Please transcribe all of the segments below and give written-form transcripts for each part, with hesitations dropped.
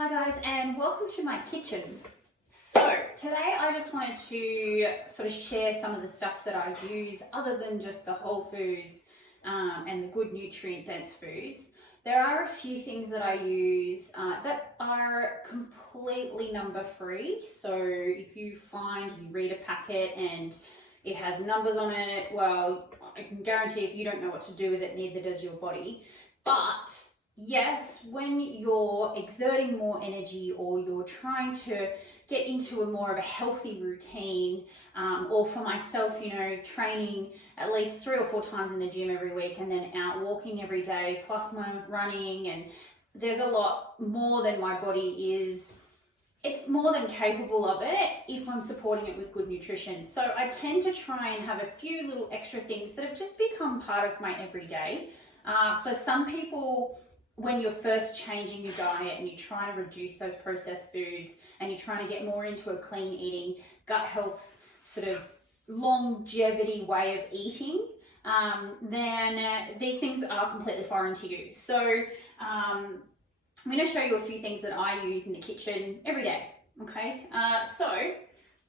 Hi guys, and welcome to my kitchen. So today I just wanted to sort of share some of the stuff that I use other than just the whole foods and the good nutrient dense foods. There are a few things that I use that are completely number free. So if you read a packet and it has numbers on it, well, I can guarantee if you don't know what to do with it, neither does your body. But yes, when you're exerting more energy or you're trying to get into a more of a healthy routine, or for myself, training at least 3 or 4 times in the gym every week and then out walking every day, plus my running, and there's a lot more than my body is. It's more than capable of it if I'm supporting it with good nutrition. So I tend to try and have a few little extra things that have just become part of my everyday. For some people, when you're first changing your diet and you're trying to reduce those processed foods and you're trying to get more into a clean eating, gut health, sort of longevity way of eating, then these things are completely foreign to you. So I'm going to show you a few things that I use in the kitchen every day. Okay, so I've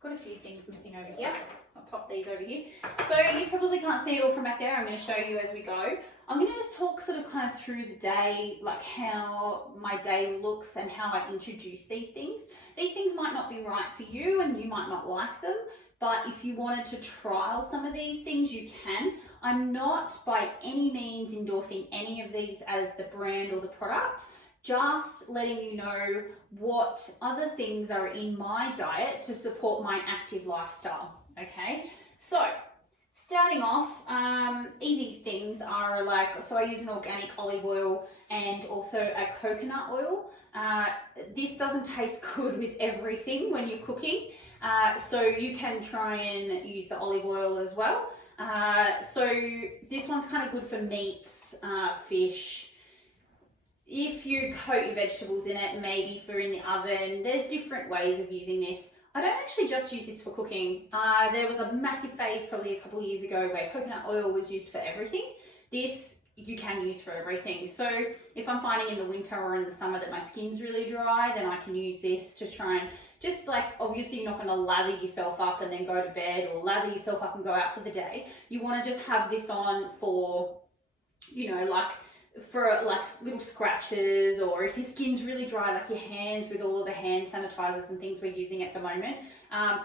got a few things missing over here. I'll pop these over here. So you probably can't see it all from back there. I'm going to show you as we go. I'm going to just talk sort of kind of through the day, like how my day looks and how I introduce these things. These things might not be right for you and you might not like them, but if you wanted to trial some of these things, you can. I'm not by any means endorsing any of these as the brand or the product, just letting you know what other things are in my diet to support my active lifestyle. Okay, so starting off, easy things are so I use an organic olive oil and also a coconut oil. This doesn't taste good with everything when you're cooking, so you can try and use the olive oil as well. So this one's kind of good for meats, fish. If you coat your vegetables in it, maybe for in the oven, there's different ways of using this. I don't actually just use this for cooking. There was a massive phase probably a couple of years ago where coconut oil was used for everything. This you can use for everything. So if I'm finding in the winter or in the summer that my skin's really dry, then I can use this to try and obviously you're not going to lather yourself up and then go to bed or lather yourself up and go out for the day. You want to just have this on for, for little scratches, or if your skin's really dry, like your hands with all of the hand sanitizers and things we're using at the moment,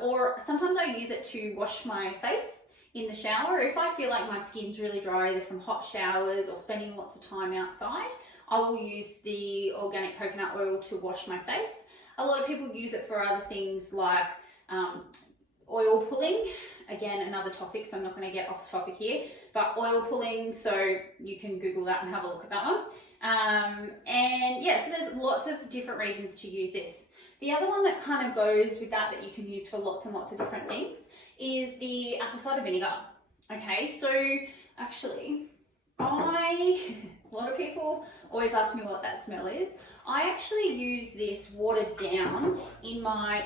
or sometimes I use it to wash my face in the shower. If I feel like my skin's really dry either from hot showers or spending lots of time outside, I will use the organic coconut oil to wash my face. A lot of people use it for other things like oil pulling. Again, another topic, so I'm not going to get off topic here, but oil pulling, so you can Google that and have a look at that one. And yeah, so there's lots of different reasons to use this. The other one that kind of goes with that you can use for lots and lots of different things is the apple cider vinegar. Okay, so actually, a lot of people always ask me what that smell is. I actually use this watered down in my,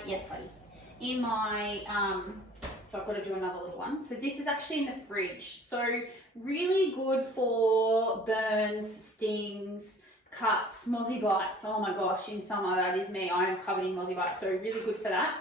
so I've got to do another little one. So this is actually in the fridge. So really good for burns, stings, cuts, mozzie bites. Oh my gosh, in summer, that is me. I am covered in mozzie bites, so really good for that.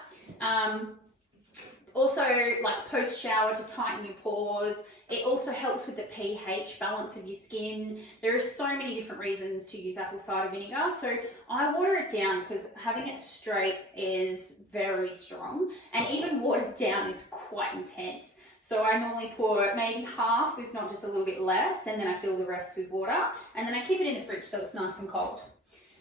Also, like post-shower to tighten your pores. It also helps with the pH balance of your skin. There are so many different reasons to use apple cider vinegar. So I water it down because having it straight is very strong, and even watered down is quite intense. So I normally pour maybe half, if not just a little bit less, and then I fill the rest with water, and then I keep it in the fridge so it's nice and cold.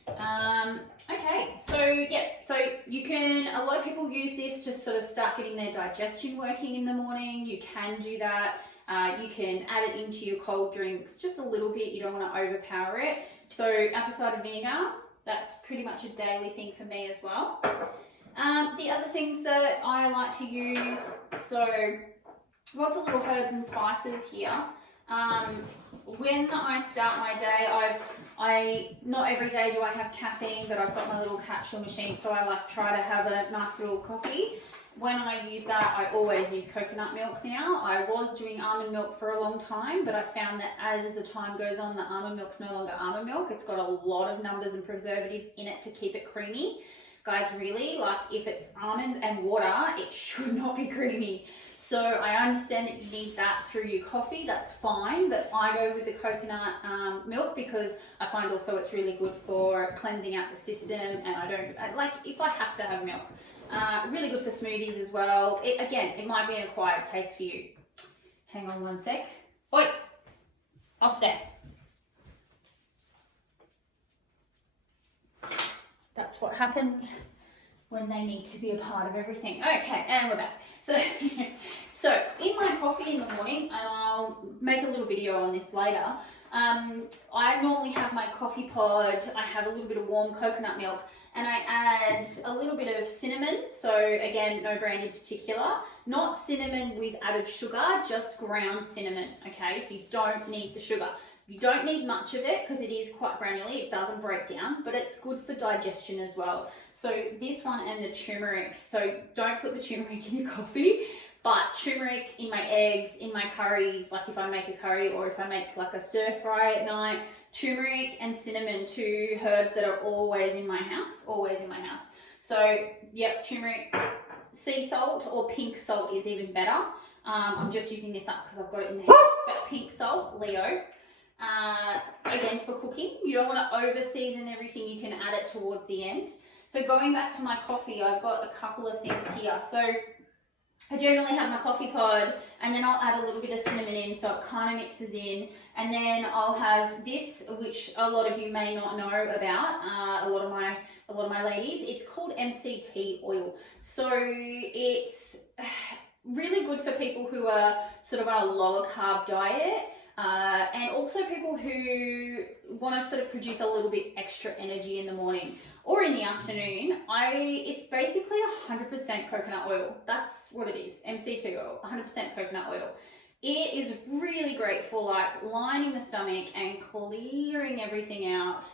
Okay, so yeah, so you can, a lot of people use this to sort of start getting their digestion working in the morning. You can do that. You can add it into your cold drinks just a little bit. You don't want to overpower it. So apple cider vinegar, that's pretty much a daily thing for me as well. The other things that I like to use, so lots of little herbs and spices here. When I start my day, not every day do I have caffeine, but I've got my little capsule machine, so I try to have a nice little coffee. when I use that, I always use coconut milk now. I was doing almond milk for a long time, but I found that as the time goes on, the almond milk's no longer almond milk. It's got a lot of numbers and preservatives in it to keep it creamy. Guys, really, like if it's almonds and water, it should not be creamy. So I understand that you need that through your coffee, that's fine, but I go with the coconut milk because I find also it's really good for cleansing out the system, and I don't, like if I have to have milk. Really good for smoothies as well. Again, it might be an acquired taste for you. Hang on one sec. Oi! Off there. That's what happens when they need to be a part of everything. Okay, and we're back. So in my coffee in the morning, and I'll make a little video on this later, I normally have my coffee pod, I have a little bit of warm coconut milk, and I add a little bit of cinnamon. So again, no brand in particular, not cinnamon with added sugar, just ground cinnamon, okay? So you don't need the sugar. You don't need much of it because it is quite granular, it doesn't break down, but it's good for digestion as well. So this one and the turmeric, so don't put the turmeric in your coffee, but turmeric in my eggs, in my curries, like if I make a curry or if I make like a stir fry at night, turmeric and cinnamon, two herbs that are always in my house, always in my house. So yep, turmeric, sea salt or pink salt is even better. I'm just using this up because I've got it in the house, but pink salt, Leo. Again, for cooking, you don't want to over season everything, you can add it towards the end. So going back to my coffee, I've got a couple of things here. So I generally have my coffee pod, and then I'll add a little bit of cinnamon in so it kind of mixes in, and then I'll have this, which a lot of you may not know about, a lot of my ladies. It's called MCT oil. So it's really good for people who are sort of on a lower carb diet. And also people who want to sort of produce a little bit extra energy in the morning or in the afternoon. It's basically 100% coconut oil. That's what it is, MCT oil, 100% coconut oil. It is really great for like lining the stomach and clearing everything out.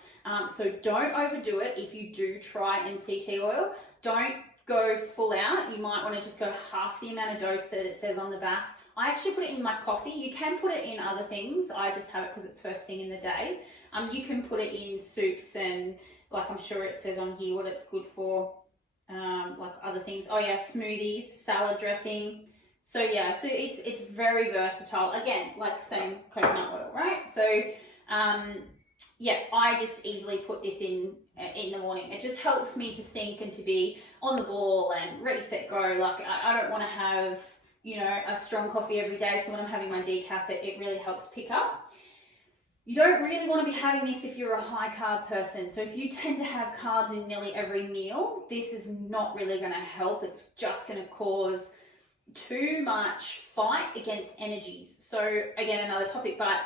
So don't overdo it. If you do try MCT oil, don't go full out. You might want to just go half the amount of dose that it says on the back. I actually put it in my coffee. You can put it in other things. I just have it because it's first thing in the day. You can put it in soups and like I'm sure it says on here what it's good for, like other things. Oh yeah, smoothies, salad dressing. So yeah, so it's very versatile. Again, like same coconut oil, right? So yeah, I just easily put this in the morning. It just helps me to think and to be on the ball and ready, set, go. Like I don't want to have, you know, a strong coffee every day, so when I'm having my decaf, it really helps pick up. You don't really want to be having this if you're a high carb person. So if you tend to have carbs in nearly every meal, this is not really going to help. It's just going to cause too much fight against energies. So again, another topic, but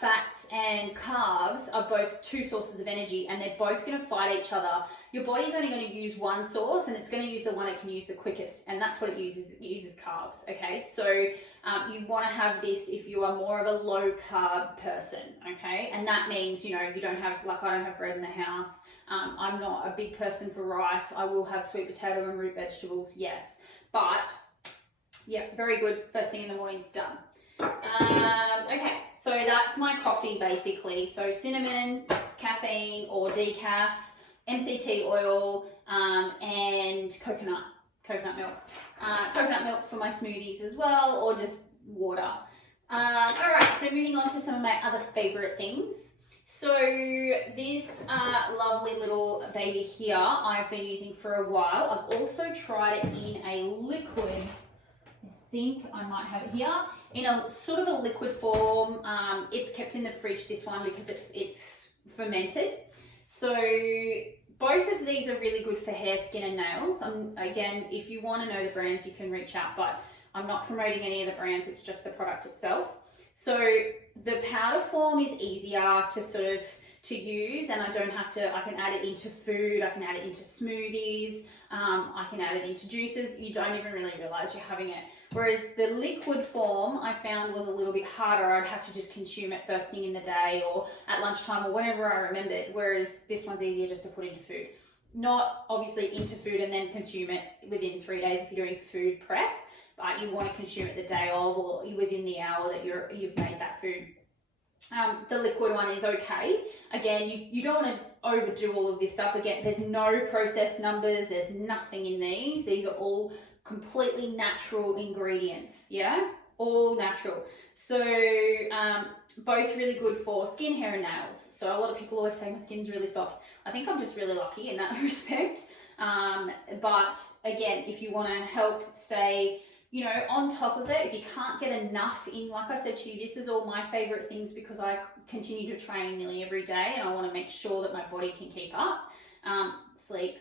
fats and carbs are both two sources of energy, and they're both going to fight each other. Your body's only going to use one source, and it's going to use the one it can use the quickest, and that's what it uses. It uses carbs, okay? So you want to have this if you are more of a low carb person, okay? And that means, you know, you don't have, like I don't have bread in the house. I'm not a big person for rice. I will have sweet potato and root vegetables, yes. But yeah, very good. First thing in the morning, done. Okay, so that's my coffee basically. So cinnamon, caffeine or decaf, MCT oil, and coconut milk. Coconut milk for my smoothies as well, or just water. Alright, so moving on to some of my other favorite things. So this lovely little baby here I've been using for a while. I've also tried it in a liquid. I think I might have it here in a sort of a liquid form. It's kept in the fridge, this one, because it's fermented. So both of these are really good for hair, skin and nails. Again, if you want to know the brands, you can reach out, but I'm not promoting any of the brands, it's just the product itself. So the powder form is easier to sort of to use, and I can add it into food, I can add it into smoothies, I can add it into juices. You don't even really realize you're having it. Whereas the liquid form I found was a little bit harder. I'd have to just consume it first thing in the day or at lunchtime or whenever I remembered, whereas this one's easier just to put into food. not obviously into food and then consume it within 3 days if you're doing food prep, but you want to consume it the day of or within the hour that you've made that food. The liquid one is okay. Again, you don't want to overdo all of this stuff. Again, there's no processed numbers, there's nothing in these. These are all completely natural ingredients, yeah? All natural. So both really good for skin, hair and nails. So a lot of people always say my skin's really soft. I think I'm just really lucky in that respect. But again, if you want to help stay, you know, on top of it, if you can't get enough in, like I said to you, this is all my favorite things because I continue to train nearly every day and I want to make sure that my body can keep up. Sleep,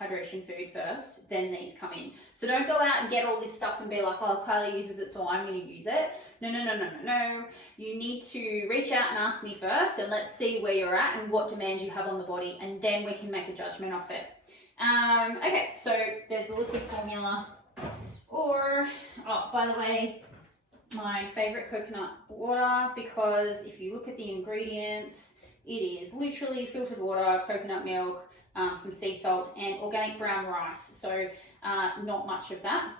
hydration, food first, then these come in. So don't go out and get all this stuff and be like, oh, Kylie uses it, so I'm going to use it. No. You need to reach out and ask me first, and let's see where you're at and what demands you have on the body, and then we can make a judgment off it. Okay, so there's the liquid formula. Or, oh, by the way, my favorite coconut water, because if you look at the ingredients, it is literally filtered water, coconut milk, some sea salt and organic brown rice. So not much of that.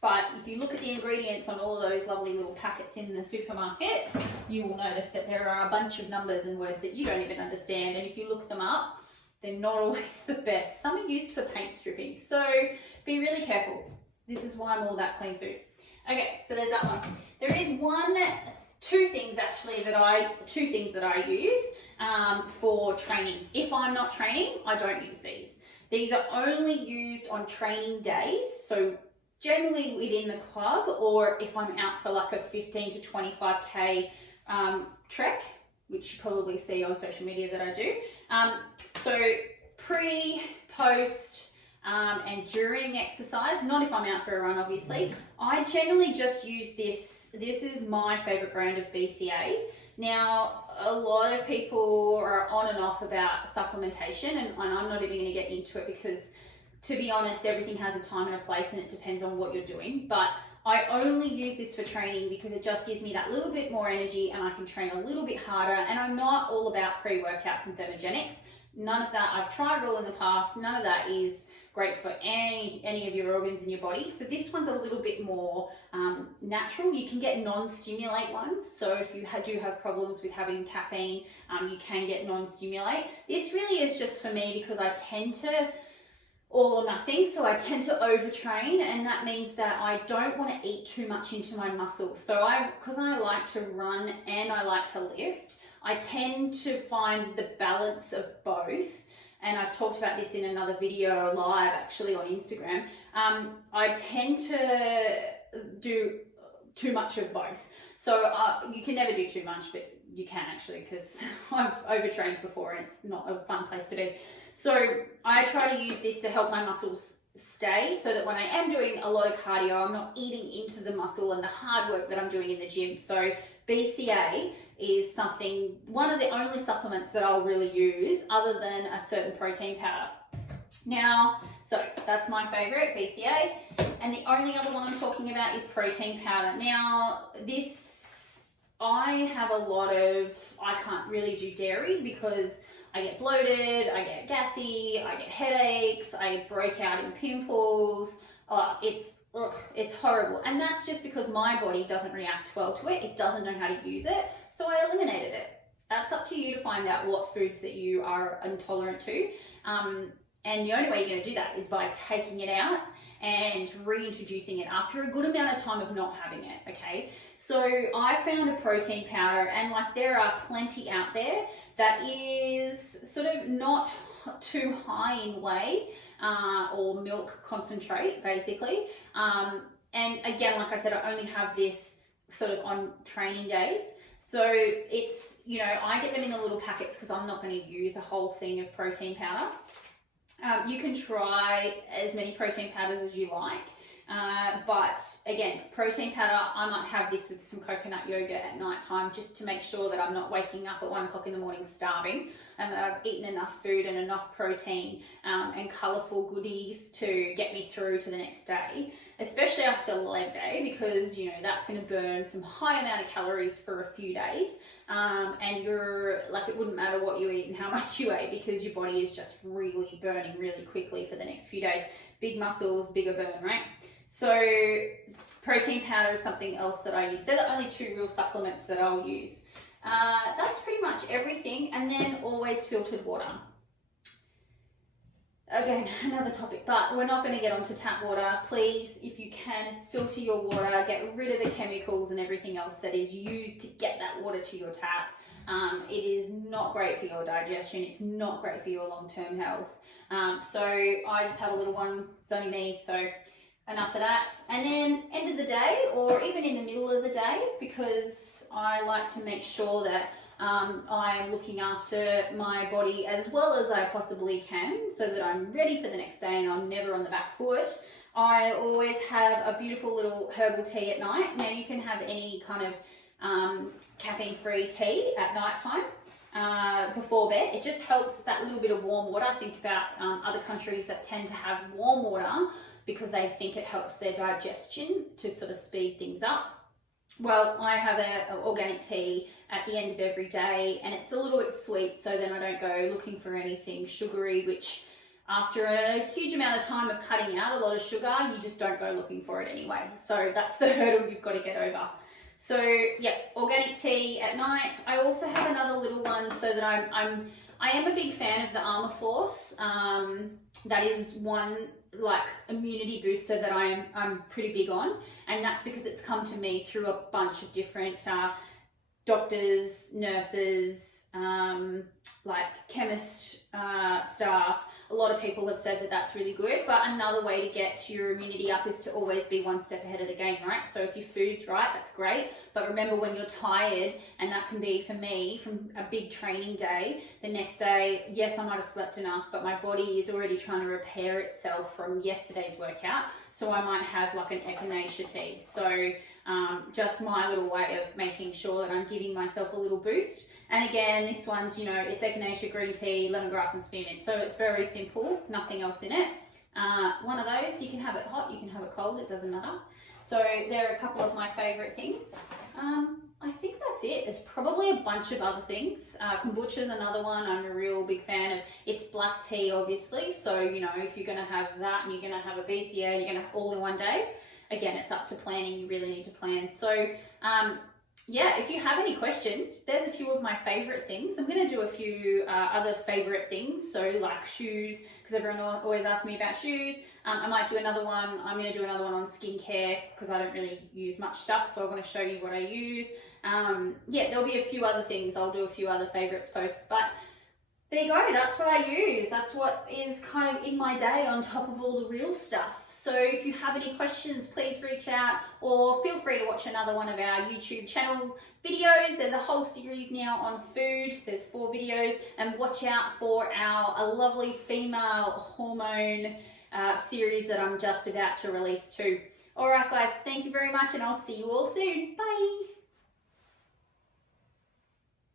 But if you look at the ingredients on all of those lovely little packets in the supermarket, you will notice that there are a bunch of numbers and words that you don't even understand. And if you look them up, they're not always the best. Some are used for paint stripping. So be really careful. This is why I'm all about clean food. Okay, so there's that one. There is two things that I use for training. If I'm not training, I don't use these. These are only used on training days. So generally within the club, or if I'm out for like a 15 to 25K trek, which you probably see on social media that I do. So pre, post, and during exercise, not if I'm out for a run obviously, I generally just use this. This is my favorite brand of BCA. Now, a lot of people are on and off about supplementation, and I'm not even going to get into it because, to be honest, everything has a time and a place and it depends on what you're doing. But I only use this for training because it just gives me that little bit more energy and I can train a little bit harder. And I'm not all about pre-workouts and thermogenics. None of that. I've tried it all in the past. None of that is great for any of your organs in your body. So this one's a little bit more natural. You can get non-stimulate ones. So if you do have problems with having caffeine, you can get non-stimulate. This really is just for me because I tend to all or nothing. So I tend to overtrain, and that means that I don't want to eat too much into my muscles. So because I like to run and I like to lift, I tend to find the balance of both. And I've talked about this in another video live actually on Instagram. I tend to do too much of both. So you can never do too much, but you can actually, because I've overtrained before and it's not a fun place to be. So I try to use this to help my muscles stay, so that when I am doing a lot of cardio, I'm not eating into the muscle and the hard work that I'm doing in the gym. So BCA is one of the only supplements that I'll really use other than a certain protein powder. Now, so that's my favorite, BCA. And the only other one I'm talking about is protein powder. Now, I can't really do dairy because I get bloated, I get gassy, I get headaches, I break out in pimples. It's horrible. And that's just because my body doesn't react well to it. It doesn't know how to use it. So I eliminated it. That's up to you to find out what foods that you are intolerant to. And the only way you're going to do that is by taking it out and reintroducing it after a good amount of time of not having it, okay? So I found a protein powder, and there are plenty out there that is sort of not too high in whey or milk concentrate, basically. And again, like I said, I only have this sort of on training days. So it's, I get them in the little packets because I'm not going to use a whole thing of protein powder. You can try as many protein powders as you like. But again, protein powder, I might have this with some coconut yogurt at night time just to make sure that I'm not waking up at 1 o'clock in the morning starving. and that I've eaten enough food and enough protein and colourful goodies to get me through to the next day, especially after leg day, because you know that's going to burn some high amount of calories for a few days, and you're like, it wouldn't matter what you eat and how much you ate, because your body is just really burning really quickly for the next few days. Big muscles, bigger burn, right? So protein powder is something else that I use. They're the only two real supplements that I'll use. That's pretty much everything. And then always filtered water. Again, another topic, but we're not going to get onto tap water. Please, if you can, filter your water, get rid of the chemicals and everything else that is used to get that water to your tap. It is not great for your digestion. It's not great for your long-term health. So I just have a little one. It's only me, so enough of that. And then end of the day, or even in the middle of the day, because I like to make sure that I'm looking after my body as well as I possibly can, so that I'm ready for the next day and I'm never on the back foot. I always have a beautiful little herbal tea at night. Now you can have any kind of caffeine-free tea at nighttime before bed. It just helps that little bit of warm water. Think about other countries that tend to have warm water because they think it helps their digestion to sort of speed things up. Well, I have an organic tea at the end of every day, and it's a little bit sweet, so then I don't go looking for anything sugary, which after a huge amount of time of cutting out a lot of sugar, you just don't go looking for it anyway. So that's the hurdle you've got to get over. So yeah, organic tea at night. I also have another little one so that I am a big fan of the Armour Force. That is one like immunity booster that I'm pretty big on, and that's because it's come to me through a bunch of different doctors, nurses, like chemist staff. A lot of people have said that that's really good, but another way to get your immunity up is to always be one step ahead of the game, right? So if your food's right, that's great, but remember when you're tired, and that can be for me from a big training day, the next day, yes, I might have slept enough, but my body is already trying to repair itself from yesterday's workout, so I might have like an echinacea tea. So just my little way of making sure that I'm giving myself a little boost. And again, this one's, you know, it's echinacea, green tea, lemongrass and spearmint. So it's very simple, nothing else in it. One of those, you can have it hot, you can have it cold, it doesn't matter. So there are a couple of my favourite things. I think that's it. There's probably a bunch of other things. Kombucha is another one I'm a real big fan of. It's black tea, obviously. So, you know, if you're going to have that and you're going to have a BCA and you're going to have all in one day, again, it's up to planning. You really need to plan. So, yeah, if you have any questions, there's a few of my favorite things. I'm going to do a few other favorite things. So like shoes, because everyone always asks me about shoes. I might do another one. I'm going to do another one on skincare because I don't really use much stuff. So I'm going to show you what I use. Yeah, there'll be a few other things. I'll do a few other favorites posts, but there you go. That's what I use. That's what is kind of in my day on top of all the real stuff. So if you have any questions, please reach out, or feel free to watch another one of our YouTube channel videos. There's a whole series now on food. There's 4 videos, and watch out for a lovely female hormone series that I'm just about to release too. All right, guys, thank you very much, and I'll see you all soon. Bye.